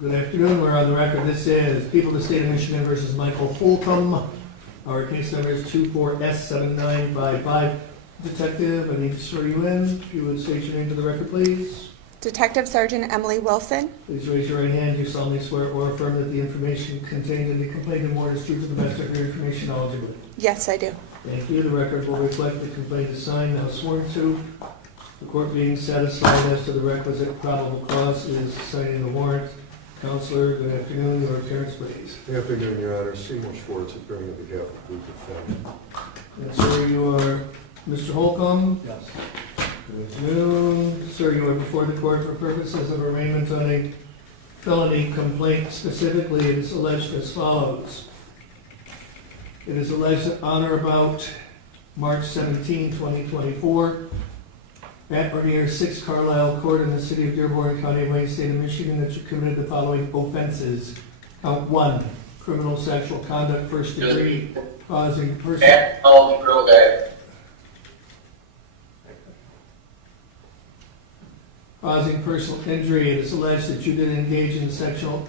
Good afternoon, we're on the record. This is People of the State of Michigan versus Michael Holcomb. Our case number is 24S7955. Detective, I need to swear you in. If you would state your name to the record, please. Detective Sergeant Emily Wilson. Please raise your right hand. You solemnly swear or affirm that the information contained in the complaint and warrant is true to the best of your information knowledge. Yes, I do. Thank you. The record will reflect the complaint is signed, now sworn to. The court being satisfied as to the requisite probable cause is signing the warrant. Counselor, good afternoon. Your appearance, please. Good afternoon, Your Honor. Seymour Schwartz, appearing on behalf of the defendant. Yes, sir, you are Mr. Holcomb. Yes. Good afternoon. Sir, you are before the court for purposes of arraignment on a felony complaint. Specifically, it is alleged as follows. It is alleged that on or about March 17, 2024, at or near 6 Carlisle Court in the city of Dearborn, County of Wayne, State of Michigan, that you committed the following offenses. Count 1, criminal sexual conduct, first degree, causing personal injury. It is alleged that you did engage in sexual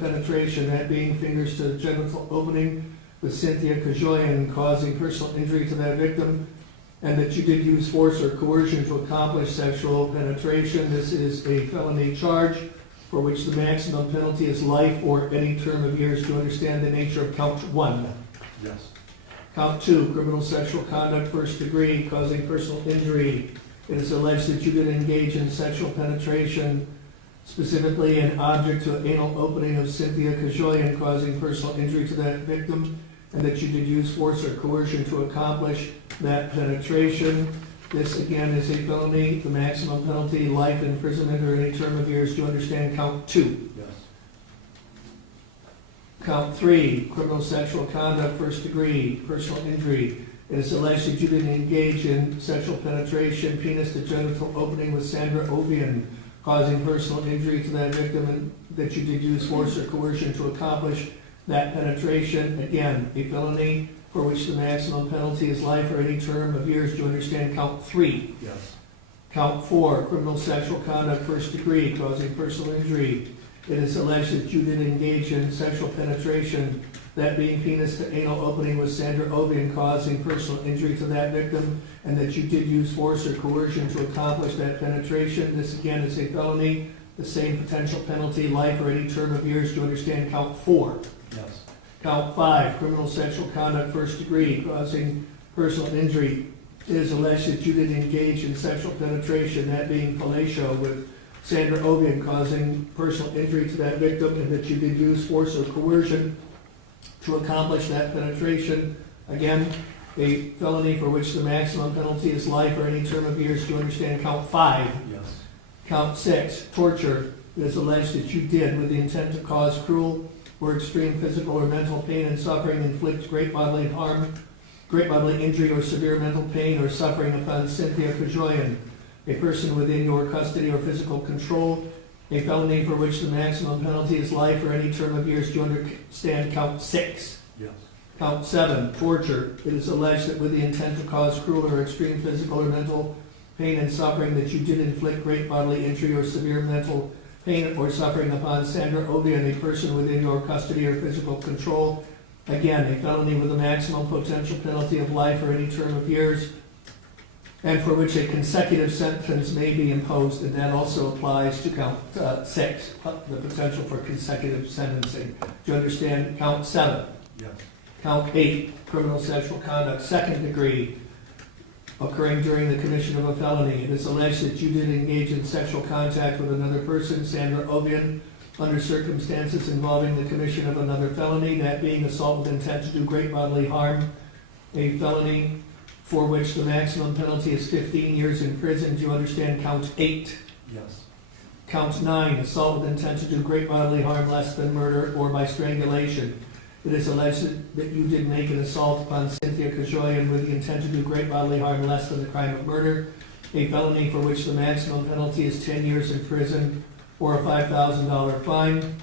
penetration, that being fingers to the genital opening with Cynthia Kajoyan, causing personal injury to that victim, and that you did use force or coercion to accomplish sexual penetration. This is a felony charge for which the maximum penalty is life or any term of years. Do you understand the nature of count 1? Yes. Count 2, criminal sexual conduct, first degree, causing personal injury. It is alleged that you did engage in sexual penetration, specifically an object to anal opening of Cynthia Kajoyan, causing personal injury to that victim, and that you did use force or coercion to accomplish that penetration. This again is a felony. The maximum penalty, life imprisonment or any term of years. Do you understand count 2? Yes. Count 3, criminal sexual conduct, first degree, personal injury. It is alleged that you didn't engage in sexual penetration, penis to genital opening with Sandra Ovian, causing personal injury to that victim, and that you did use force or coercion to accomplish that penetration. Again, a felony for which the maximum penalty is life or any term of years. Do you understand count 3? Yes. Count 4, criminal sexual conduct, first degree, causing personal injury. It is alleged that you did engage in sexual penetration, that being penis to anal opening with Sandra Ovian, causing personal injury to that victim, and that you did use force or coercion to accomplish that penetration. This again is a felony, the same potential penalty, life or any term of years. Do you understand count 4? Yes. Count 5, criminal sexual conduct, first degree, causing personal injury. It is alleged that you did engage in sexual penetration, that being fellatio with Sandra Ovian, causing personal injury to that victim, and that you did use force or coercion to accomplish that penetration. Again, a felony for which the maximum penalty is life or any term of years. Do you understand count 5? Yes. Count 6, torture. It is alleged that you did, with the intent to cause cruel or extreme physical or mental pain and suffering, inflict great bodily harm, great bodily injury or severe mental pain or suffering upon Cynthia Kajoyan, a person within your custody or physical control. A felony for which the maximum penalty is life or any term of years. Do you understand count 6? Yes. Count 7, torture. It is alleged that with the intent to cause cruel or extreme physical or mental pain and suffering, that you did inflict great bodily injury or severe mental pain or suffering upon Sandra Ovian, a person within your custody or physical control. Again, a felony with a maximum potential penalty of life or any term of years, and for which a consecutive sentence may be imposed, and that also applies to count 6, the potential for consecutive sentencing. Do you understand count 7? Yes. Count 8, criminal sexual conduct, second degree, occurring during the commission of a felony. It is alleged that you did engage in sexual contact with another person, Sandra Ovian, under circumstances involving the commission of another felony, that being assault with intent to do great bodily harm, a felony for which the maximum penalty is 15 years in prison. Do you understand count 8? Yes. Count 9, assault with intent to do great bodily harm less than murder or by strangulation. It is alleged that you did make an assault upon Cynthia Kajoyan with the intent to do great bodily harm less than the crime of murder, a felony for which the maximum penalty is 10 years in prison or a $5,000 fine,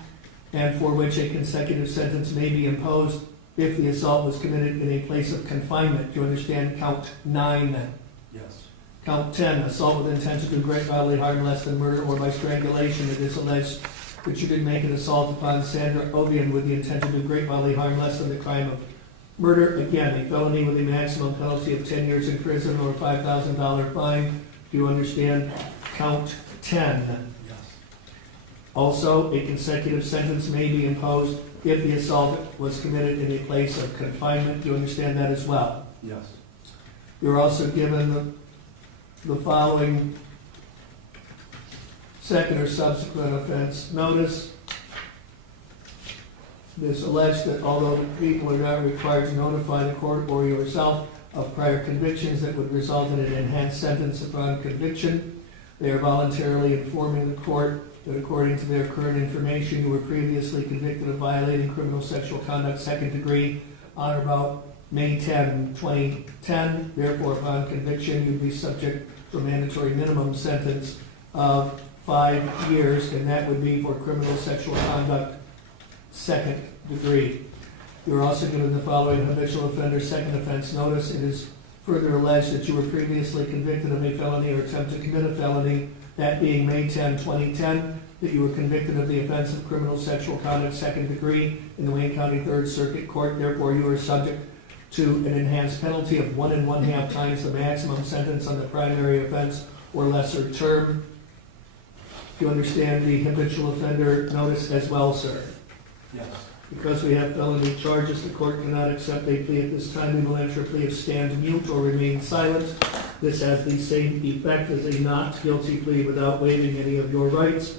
and for which a consecutive sentence may be imposed if the assault was committed in a place of confinement. Do you understand count 9? Yes. Count 10, assault with intent to do great bodily harm less than murder or by strangulation. It is alleged that you did make an assault upon Sandra Ovian with the intent to do great bodily harm less than the crime of murder. Again, a felony with a maximum penalty of 10 years in prison or a $5,000 fine. Do you understand count 10? Yes. Also, a consecutive sentence may be imposed if the assault was committed in a place of confinement. Do you understand that as well? Yes. You're also given the following second or subsequent offense notice. It is alleged that although the people are not required to notify the court or yourself of prior convictions that would result in an enhanced sentence upon conviction, they are voluntarily informing the court that according to their current information, you were previously convicted of violating criminal sexual conduct second degree on or about May 10, 2010. Therefore, upon conviction, you'd be subject to a mandatory minimum sentence of 5 years, and that would be for criminal sexual conduct second degree. You're also given the following habitual offender second offense notice. It is further alleged that you were previously convicted of a felony or attempt to commit a felony, that being May 10, 2010, that you were convicted of the offense of criminal sexual conduct second degree in the Wayne County 3rd Circuit Court. Therefore, you are subject to an enhanced penalty of 1 1/2 times the maximum sentence on the primary offense or lesser term. Do you understand the habitual offender notice as well, sir? Yes. Because we have felony charges, the court cannot accept a plea at this time. We will enter a plea of stand mute or remain silent. This has the same effect as a not guilty plea without waiving any of your rights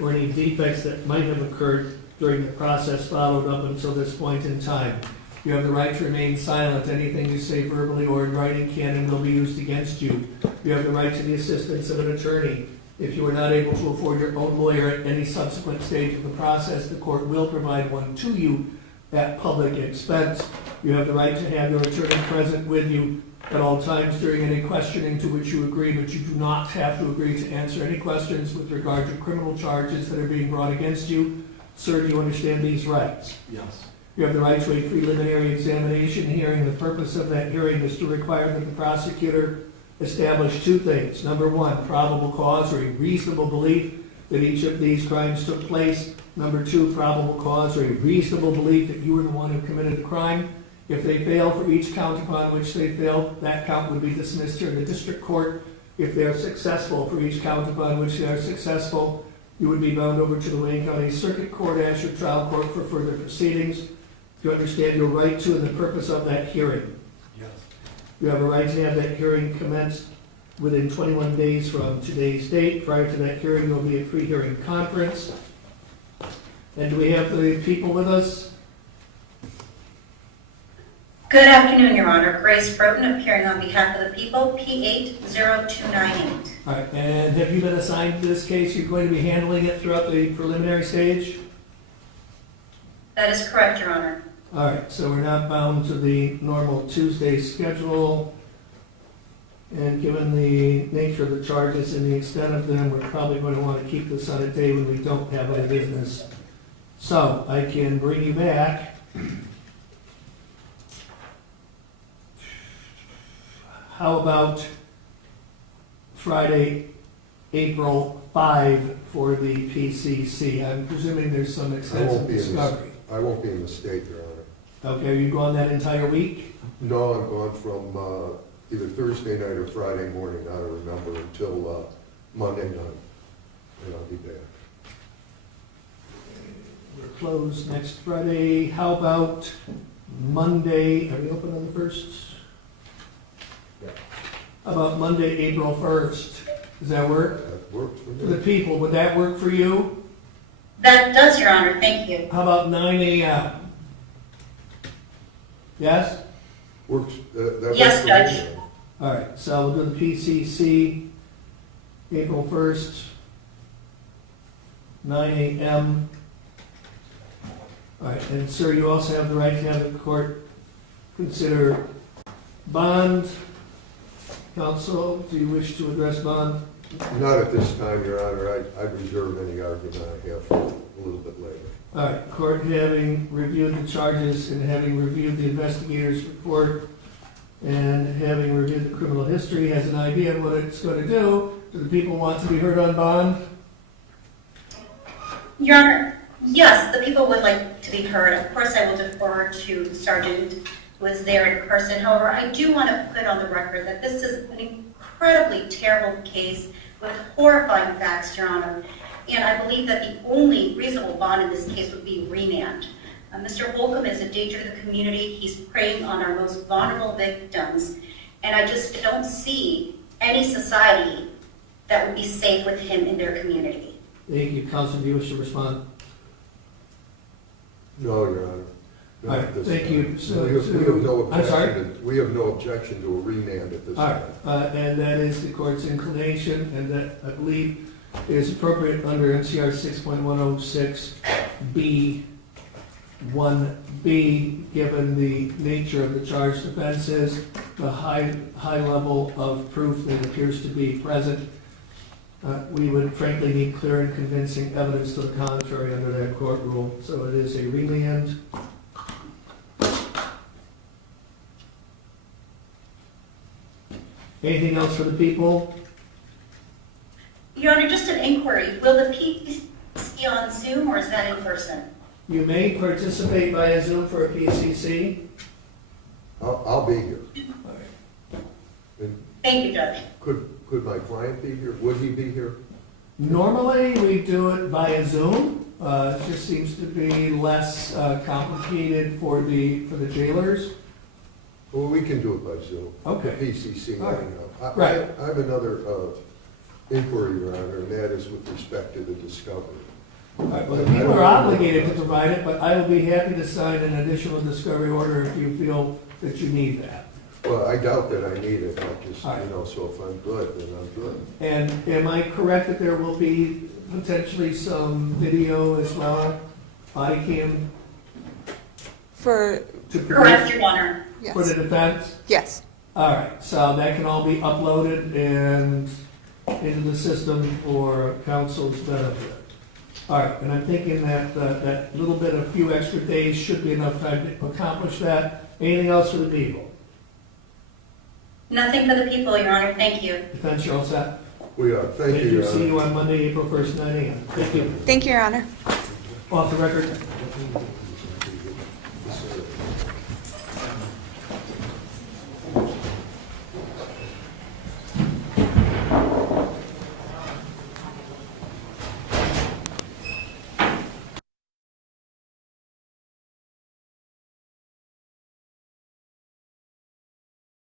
or any defects that might have occurred during the process followed up until this point in time. You have the right to remain silent. Anything you say verbally or in writing can and will be used against you. You have the right to the assistance of an attorney. If you are not able to afford your own lawyer at any subsequent stage of the process, the court will provide one to you at public expense. You have the right to have your attorney present with you at all times during any questioning to which you agree, but you do not have to agree to answer any questions with regard to criminal charges that are being brought against you. Sir, do you understand these rights? Yes. You have the right to a preliminary examination hearing. The purpose of that hearing is to require that the prosecutor establish 2 things. Number 1, probable cause or a reasonable belief that each of these crimes took place. Number 2, probable cause or a reasonable belief that you were the one who committed the crime. If they fail for each count upon which they failed, that count would be dismissed here in the district court. If they are successful for each count upon which they are successful, you would be bound over to the Wayne County Circuit Court as your trial court for further proceedings. You understand your right to and the purpose of that hearing. Yes. You have a right to have that hearing commenced within 21 days from today's date. Prior to that hearing, there will be a pre-hearing conference. And do we have the people with us? Good afternoon, Your Honor. Grace Broughton, appearing on behalf of the people, P80298. All right, and have you been assigned to this case? You're going to be handling it throughout the preliminary stage? That is correct, Your Honor. All right, so we're not bound to the normal Tuesday schedule. And given the nature of the charges and the extent of them, we're probably going to want to keep this on a day when we don't have any business. So I can bring you back. How about Friday, April 5 for the PCC? I'm presuming there's some extensive discovery. I won't be in the state, Your Honor. Okay, are you gone that entire week? No, I'm gone from either Thursday night or Friday morning, I don't remember, until Monday night, and I'll be back. We're closed next Friday. How about Monday? Are we open on the 1st? Yeah. How about Monday, April 1st? Does that work? That works for For the me. people, would that work for you? That does, Your Honor. Thank you. How about 9 a.m.? Yes? Works, that Yes, works for Judge. me. All right, so we'll do the PCC, April 1st, 9 a.m. All right, and sir, you also have the right to have the court consider bond. Counsel, do you wish to address bond? Not at this time, Your Honor. I'd reserve any argument I have for a little bit later. All right, court having reviewed the charges and having reviewed the investigator's report and having reviewed the criminal history, has an idea of what it's going to do. Do the people want to be heard on bond? Your Honor, yes, the people would like to be heard. Of course, I will defer to the sergeant who is there in person. However, I do want to put on the record that this is an incredibly terrible case with horrifying facts, Your Honor. And I believe that the only reasonable bond in this case would be remand. Mr. Holcomb is a danger to the community. He's preying on our most vulnerable victims. And I just don't see any society that would be safe with him in their community. Thank you. Counsel, do you wish to respond? No, Your Honor. All right, thank you. So, We have no I'm sorry? objection, we have no objection to a remand at this All time. right, and that is the court's inclination, and that I believe is appropriate under NCR 6.106B 1B, given the nature of the charged offenses, the high level of proof that appears to be present. We would frankly need clear and convincing evidence to the contrary under that court rule. So it is a remand. Anything else for the people? Your Honor, just an inquiry. Will the PC be on Zoom or is that in person? You may participate via Zoom for a PCC. I'll be here. All right. And Thank you, Judge. could my client be here? Would he be here? Normally, we do it via Zoom. It just seems to be less complicated for the jailers. Well, we can do it by Zoom. Okay. PCC, All right. anyhow. Right. I have another inquiry, Your Honor, and that is with respect to the discovery. All right, well, the people are obligated to provide it, but I will be happy to sign an additional discovery order if you feel that you need that. Well, I doubt that I need it, I just, All right. so if I'm good, then I'm good. And am I correct that there will be potentially some video as well, body cam? For, to Correct, Your Honor. For the yes, defense? yes. All right, so that can all be uploaded and into the system for counsel's benefit. All right, and I'm thinking that that little bit, a few extra days should be enough time to accomplish that. Anything else for the people? Nothing for the people, Your Honor. Thank you. Defense, you're all set? We are, thank you, Your See Honor. you on Monday, April 1st, 9 a.m. Thank you. Thank you, Your Honor. Off the record.